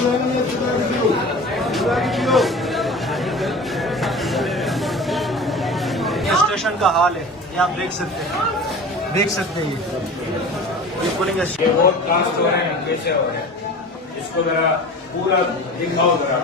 ये vote cast हो रहे हैं, कैसे हो रहे हैं, इसको जरा पूरा दिखाओ जरा।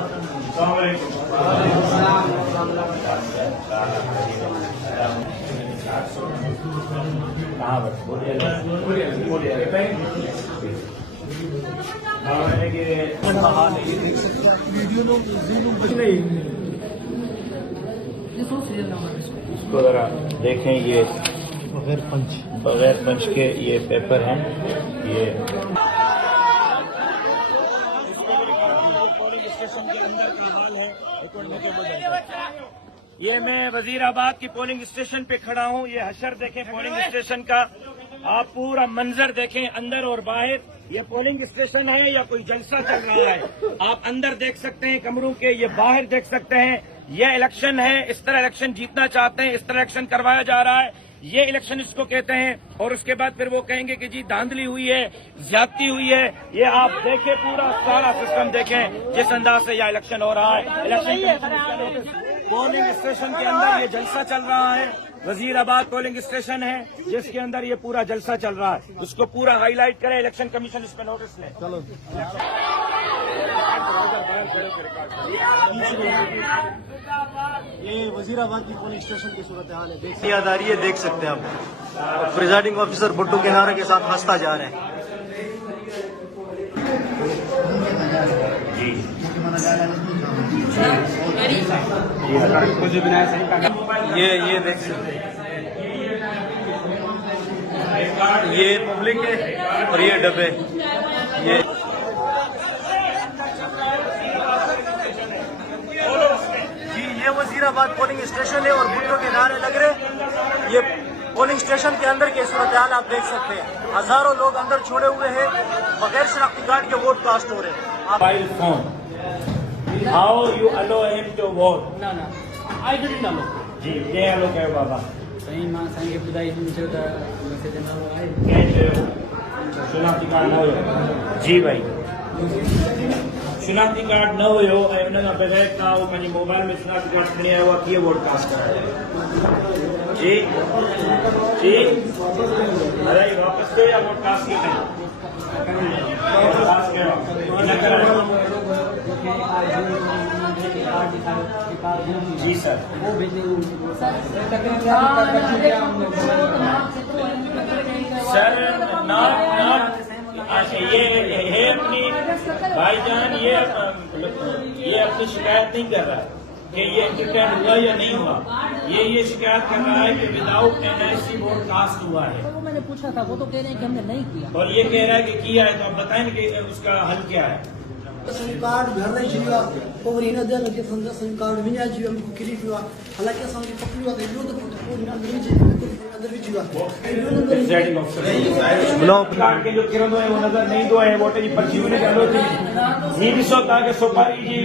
इसको जरा देखें, ये बगैर पंच के ये पेपर हैं, ये पोलिंग स्टेशन के अंदर का हाल है। ये मैं वजीराबाद की पोलिंग स्टेशन पे खड़ा हूँ। ये हशर देखें पोलिंग स्टेशन का, आप पूरा मंजर देखें अंदर और बाहर। ये पोलिंग स्टेशन है या कोई जलसा चल रहा है? आप अंदर देख सकते हैं कमरों के, ये बाहर देख सकते हैं। ये इलेक्शन है, इस तरह इलेक्शन जीतना चाहते हैं, इस तरह इलेक्शन करवाया जा रहा है। ये इलेक्शन इसको कहते हैं। और उसके बाद फिर वो कहेंगे कि जी धांधली हुई है, ज्यादती हुई है। ये आप देखें, पूरा सारा सिस्टम देखें जिस अंदाज से यह इलेक्शन हो रहा है। इलेक्शन पोलिंग स्टेशन के अंदर ये जलसा चल रहा है। वजीराबाद पोलिंग स्टेशन है जिसके अंदर ये पूरा जलसा चल रहा है। उसको पूरा हाईलाइट करें, इलेक्शन कमीशन इस पर नोटिस ले। चलो ये वजीराबाद की पोलिंग स्टेशन की सूरत हाल है, याद आ रही है, देख सकते हैं आप। प्रिजाइडिंग ऑफिसर भुट्टो के नारे के साथ हंसता जा रहे हैं। ये देख सकते हैं, ये पब्लिक है और ये डब्बे। ये वजीराबाद पोलिंग स्टेशन है और भुट्टो के नारे लग रहे। ये पोलिंग स्टेशन के अंदर के सूरत हाल आप देख सकते हैं। हजारों लोग अंदर छोड़े हुए हैं, बगैर शनाख्ती कार्ड के वोट कास्ट हो रहे हैं। Mobile phone, how you allow him to vote? No, I didn't know. जी ये अलो कयो बाबा? सही मां संगे ॿुधाई मुंहिंजो त मैसेज न आहे। कंहिं शनाख्ती कार्ड न हुयो? जी भाई, शनाख्ती कार्ड न हुयो ऐं उन खां बग़ैर तव्हां उहो पंहिंजे मोबाइल में शनाख्ती कार्ड खणी आयो आहे, कीअं वोट कास्ट करायो? जी जी, अरे वापसि कयो या वोट कास्ट कीअं कयो? कास्ट कयो न करायो? जी सर, वो भेजे सर नॉट अच्छा, ये अपनी भाईजान ये अपनी शिकायत नहीं कर रहा कि ये इंटरटेन हुआ या नहीं हुआ। ये शिकायत कर रहा है कि विदाउट NIC वोट कास्ट हुआ है। वो मैंने पूछा था, वो तो कह रहे हैं कि हमने नहीं किया। और ये कह रहा है कि किया है, तो आप बताएं कि उसका हल क्या है? कार्ड घर नहीं छिया और इन दे के संग सिम कार्ड भी नहीं जीवन को क्लिक हुआ। हालांकि संग पकड़ी हुआ है, तो अंदर भी जीवा प्रेसिडेंट ऑफिसर ब्लॉक कार्ड के जो किरंदो है वो नजर नहीं दो है, वोट जी पर्ची हुई चालू थी। ये भी सोता के सुपारी जी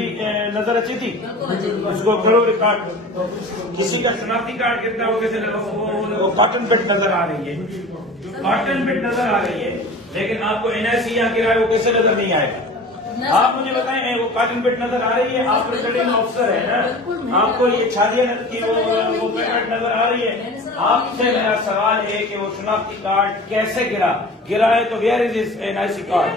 नजर अच्छी थी, उसको करो रिकॉर्ड। किसी का शनाख्ती कार्ड कितना हो गया, वो कॉटन बिट नजर आ रही है, कॉटन बिट नजर आ रही है, लेकिन आपको NIC यहाँ गिरा है वो कैसे नजर नहीं आएगा? आप मुझे बताएं, वो कॉटन बिट नजर आ रही है? आप प्रेसिडेंट ऑफिसर है ना, आपको ये छालिया की वो पेमेंट नजर आ रही है? आपसे मेरा सवाल है कि वो शनाख्ती कार्ड कैसे गिरा है, तो where is this NIC card?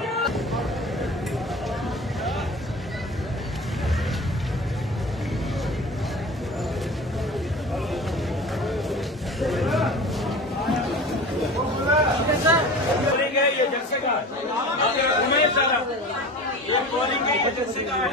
ये जलसे का घुमाइए सारा, ये पोलिंग है, ये जलसे का है।